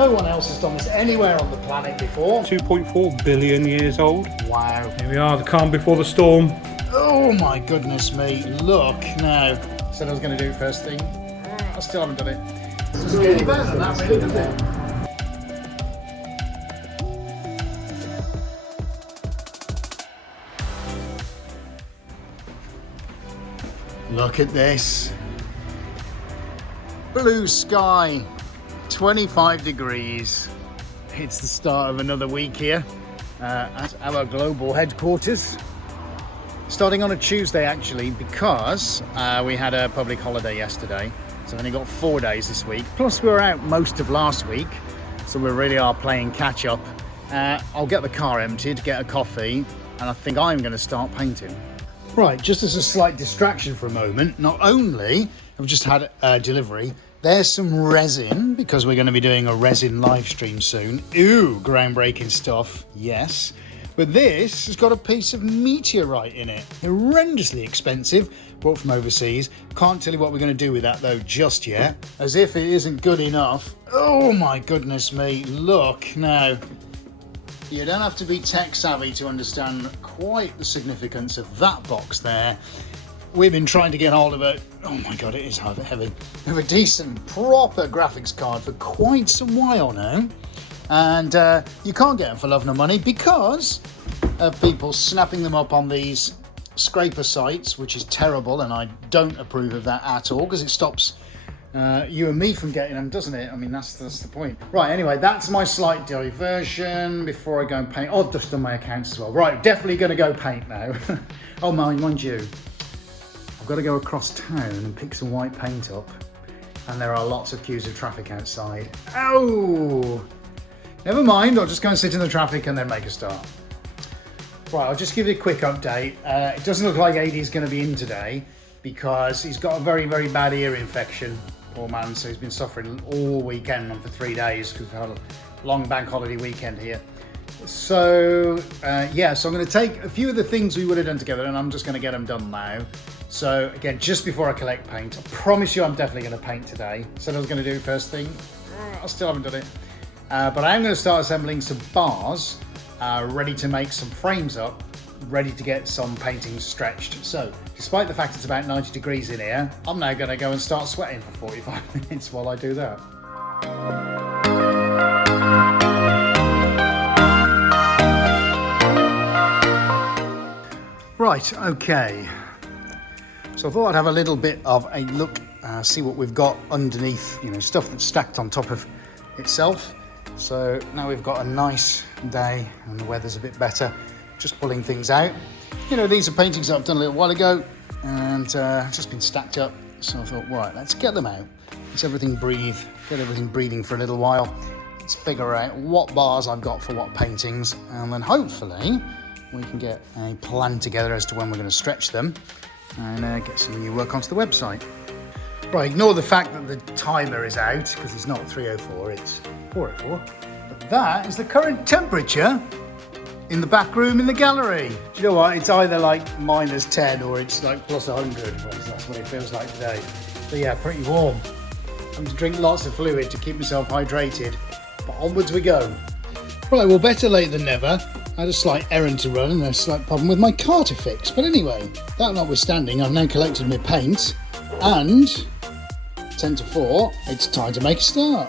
no one else has done this anywhere on the planet before. 2.4 billion years old. Wow. Here we are, the calm before the storm. Oh my goodness me, look now. Said I was going to do it first thing. I still haven't done it. Doesn't get any better than that, really, does it? Look at this. Blue sky, 25 degrees. It's the start of another week here at our global headquarters. Starting on a Tuesday actually, because we had a public holiday yesterday. So I've only got 4 days this week. Plus we were out most of last week. So we really are playing catch up. I'll get the car emptied, get a coffee, and I think I'm going to start painting. Right, just as a slight distraction for a moment, not only have we just had a delivery, there's some resin, because we're going to be doing a resin live stream soon. Ooh, groundbreaking stuff, yes. But this has got a piece of meteorite in it. Horrendously expensive, brought from overseas. Can't tell you what we're going to do with that though just yet. As if it isn't good enough. Oh my goodness me, look now. You don't have to be tech savvy to understand quite the significance of that box there. We've been trying to get hold of it. Oh my God, it is heavy. Of a decent, proper graphics card for quite some while now. And you can't get them for love nor money because of people snapping them up on these scraper sites, which is terrible, and I don't approve of that at all because it stops you and me from getting them, doesn't it? I mean, that's the point. Right, anyway, that's my slight diversion before I go and paint. Oh, I've just done my accounts as well. Right, definitely going to go paint now. Oh, mind you, I've got to go across town and pick some white paint up, and there are lots of queues of traffic outside. Oh! Never mind, I'll just go and sit in the traffic and then make a start. Right, I'll just give you a quick update. It doesn't look like AD's going to be in today because he's got a very, very bad ear infection, poor man. So he's been suffering all weekend and for 3 days because we've had a long bank holiday weekend here. So, yeah, so I'm going to take a few of the things we would have done together and I'm just going to get them done now. So, again, just before I collect paint, I promise you I'm definitely going to paint today. Said I was going to do it first thing. I still haven't done it. But I am going to start assembling some bars, ready to make some frames up, ready to get some paintings stretched. So, despite the fact it's about 90 degrees in here, I'm now going to go and start sweating for 45 minutes while I do that. Right, okay. So I thought I'd have a little bit of a look, see what we've got underneath, you know, stuff that's stacked on top of itself. So now we've got a nice day and the weather's a bit better, just pulling things out. You know, these are paintings that I've done a little while ago and just been stacked up. So I thought, right, let's get them out. Let's everything breathe, get everything breathing for a little while. Let's figure out what bars I've got for what paintings, and then hopefully we can get a plan together as to when we're going to stretch them and get some new work onto the website. Right, ignore the fact that the timer is out because it's not 3:04, it's 4:04. But that is the current temperature in the back room in the gallery. Do you know what? It's either like -10 or it's like +100. Well, that's what it feels like today. So yeah, pretty warm. I'm to drink lots of fluid to keep myself hydrated. But onwards we go. Right, well, better late than never. I had a slight errand to run and a slight problem with my car to fix. But anyway, that notwithstanding, I've now collected my paint and 10 to 4, it's time to make a start.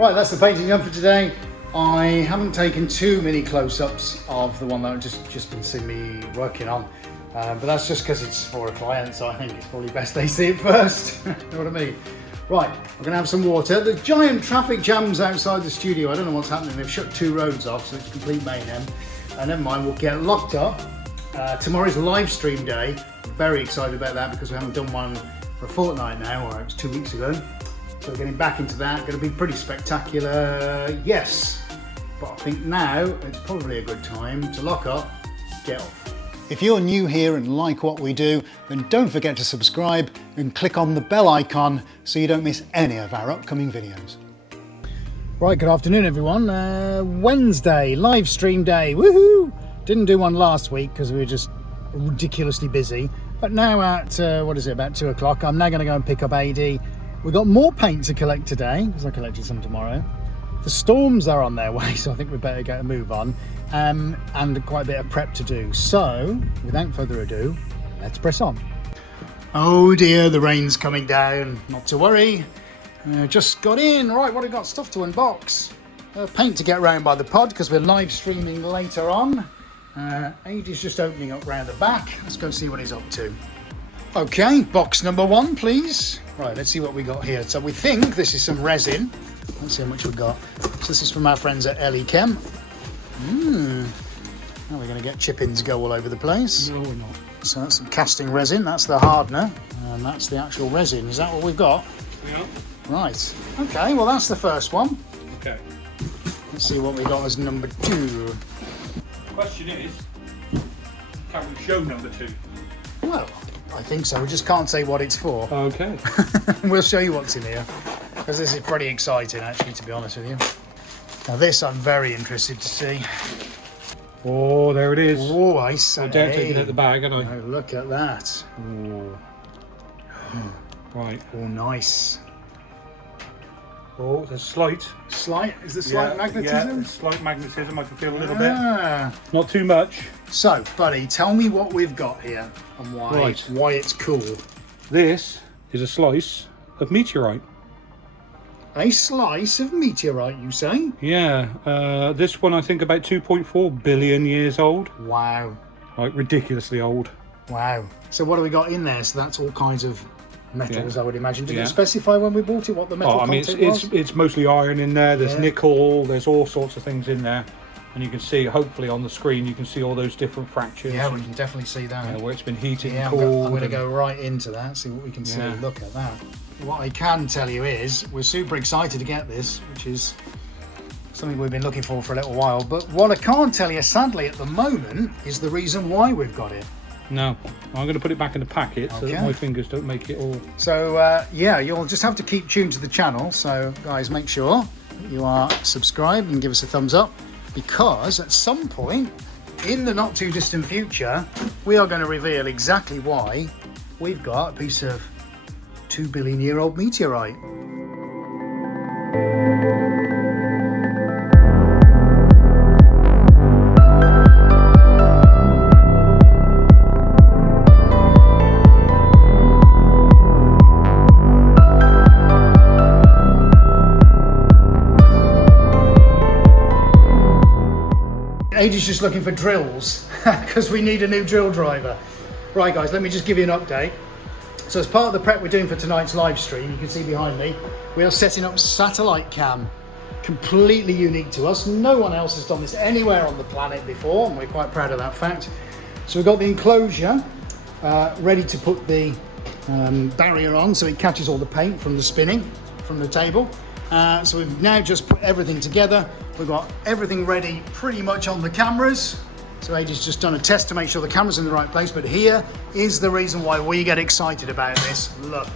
Right, that's the painting done for today. I haven't taken too many close-ups of the one that I've just been seeing me working on. But that's just because it's for a client, so I think it's probably best they see it first. You know what I mean? Right, we're going to have some water. The giant traffic jams outside the studio. I don't know what's happening. They've shut 2 roads off, so it's complete mayhem. And never mind, we'll get locked up. Tomorrow's live stream day. Very excited about that because we haven't done one for a fortnight now, or it was 2 weeks ago. So we're getting back into that. Going to be pretty spectacular, yes. But I think now it's probably a good time to lock up, get off. If you're new here and like what we do, then don't forget to subscribe and click on the bell icon so you don't miss any of our upcoming videos. Right, good afternoon everyone. Wednesday, live stream day, woohoo! Didn't do one last week because we were just ridiculously busy. But now at, about 2 o'clock, I'm now going to go and pick up AD. We've got more paint to collect today because I collected some tomorrow. The storms are on their way, so I think we better get a move on. And quite a bit of prep to do. So, without further ado, let's press on. Oh dear, the rain's coming down. Not to worry. Just got in. Right, what have we got? Stuff to unbox. Paint to get round by the pod because we're live streaming later on. Aid's just opening up round the back. Let's go see what he's up to. Okay, box number 1, please. Right, let's see what we got here. So we think this is some resin. Let's see how much we got. So this is from our friends at SATTELITE Cam. Now we're going to get chip-ins go all over the place. No, we're not. So that's some casting resin. That's the hardener. And that's the actual resin. Is that what we've got? Yeah. Right. Okay, well that's the first one. Okay. Let's see what we got as number 2. Question is, can we show number 2? Well, I think so. We just can't say what it's for. Okay. We'll show you what's in here. Because this is pretty exciting, actually, to be honest with you. Now this I'm very interested to see. Oh, there it is. Oh, I say. I dare take it out the bag, and I. Oh, look at that. Oh. Right. Oh, nice. Oh, there's slight. Slight? Is there slight magnetism? Yeah, slight magnetism. I can feel a little Ah. bit. Not too much. So, buddy, tell me what we've got here and why it's cool. This is a slice of meteorite. A slice of meteorite, you say? Yeah. This one I think about 2.4 billion years old. Wow. Like ridiculously old. Wow. So what do we got in there? So that's all kinds of metals, I would imagine. Did Yeah. it specify when we bought it what the metal content was? It's mostly iron in there. There's Yeah. nickel. There's all sorts of things in there, and you can see, hopefully on the screen, you can see all those different fractures. Yeah, we can definitely see that. Where it's been heated Yeah, and cooled. I'm going to go right into that, see what we can see. Yeah. Look at that. What I can tell you is we're super excited to get this, which is something we've been looking for a little while. But what I can't tell you, sadly, at the moment, is the reason why we've got it. No, I'm going to put it back in the packet so that Okay. my fingers don't make it all. So, yeah, you'll just have to keep tuned to the channel. So, guys, make sure you are subscribed and give us a thumbs up, because at some point in the not too distant future, we are going to reveal exactly why we've got a piece of 2 billion year old meteorite. Aid's just looking for drills because we need a new drill driver. Right guys, let me just give you an update. So as part of the prep we're doing for tonight's live stream, you can see behind me, we are setting up Satellite Cam. Completely unique to us. No one else has done this anywhere on the planet before, and we're quite proud of that fact. So we've got the enclosure ready to put the barrier on so it catches all the paint from the spinning from the table. So we've now just put everything together. We've got everything ready pretty much on the cameras. So Aid's just done a test to make sure the camera's in the right place, but here is the reason why we get excited about this. Look,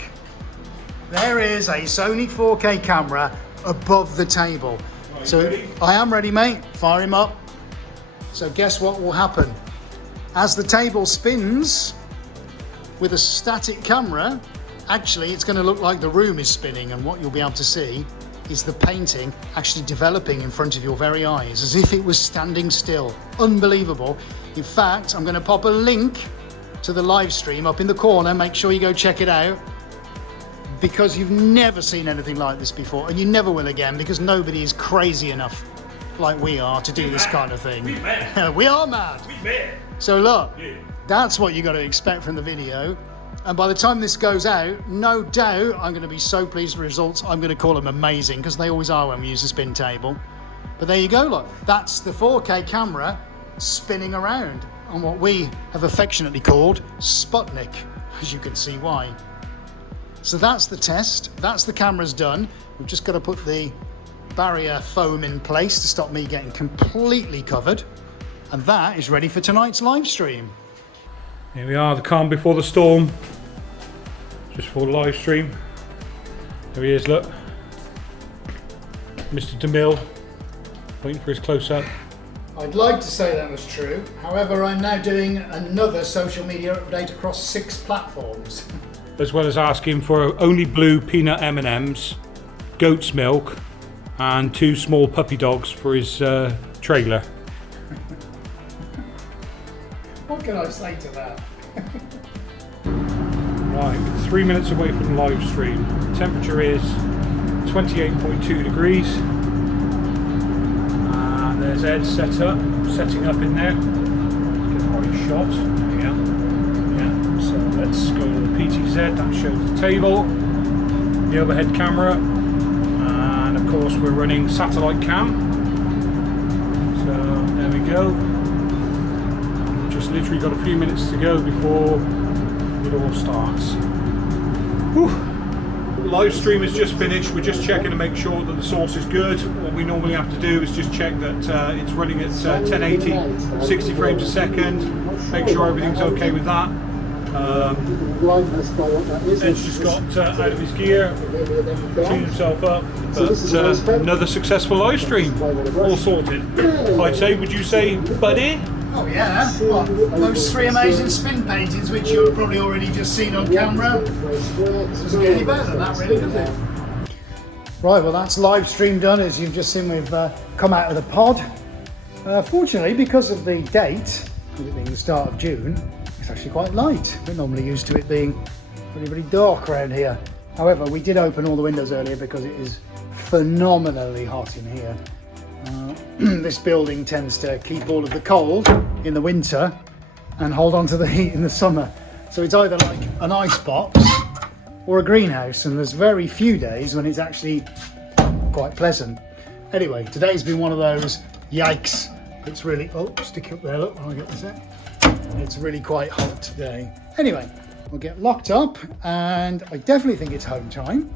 there is a Sony 4K camera above the table. So ready? I am ready, mate. Fire him up. So guess what will happen? As the table spins with a static camera, actually it's going to look like the room is spinning, and what you'll be able to see is the painting actually developing in front of your very eyes, as if it was standing still. Unbelievable. In fact, I'm going to pop a link to the live stream up in the corner. Make sure you go check it out, because you've never seen anything like this before, and you never will again, because nobody is crazy enough like we are to do this kind of thing. We are mad. So look, that's what you got to expect from the video. And by the time this goes out, no doubt I'm going to be so pleased with the results. I'm going to call them amazing, because they always are when we use the spin table. But there you go, look. That's the 4K camera spinning around on what we have affectionately called Sputnik, as you can see why. So that's the test. That's the camera's done. We've just got to put the barrier foam in place to stop me getting completely covered. And that is ready for tonight's live stream. Here we are, the calm before the storm. Just for the live stream. There he is, look. Mr. DeMille, waiting for his close-up. I'd like to say that was true. However, I'm now doing another social media update across 6 platforms. As well as asking for only blue peanut M&Ms, goat's milk, and 2 small puppy dogs for his trailer. What can I say to that? Right, 3 minutes away from the live stream. Temperature is 28.2 degrees. And there's Ed setting up in there. Let's get the right shot. There we go. Yeah, so let's go to the PTZ. That shows the table, the overhead camera, and of course we're running satellite cam. So there we go. Just literally got a few minutes to go before it all starts. Whew. The live stream is just finished. We're just checking to make sure that the source is good. What we normally have to do is just check that it's running at 1080, 60 frames a second. Make sure everything's okay with that. Ed's just got out of his gear, cleaned himself up, but another successful live stream, all sorted. I'd say, would you say, buddy? Oh yeah, what? Those 3 amazing spin paintings which you've probably already just seen on camera. Doesn't get any better than that really, does it? Right, well that's live stream done. As you've just seen, we've come out of the pod. Fortunately, because of the date, with it being the start of June, it's actually quite light. We're normally used to it being pretty dark around here. However, we did open all the windows earlier because it is phenomenally hot in here. This building tends to keep all of the cold in the winter and hold on to the heat in the summer. So it's either like an icebox or a greenhouse, and there's very few days when it's actually quite pleasant. Anyway, today's been one of those, yikes, it's really, oh, stick it up there, look, I'll get this out. It's really quite hot today. Anyway, we'll get locked up, and I definitely think it's home time.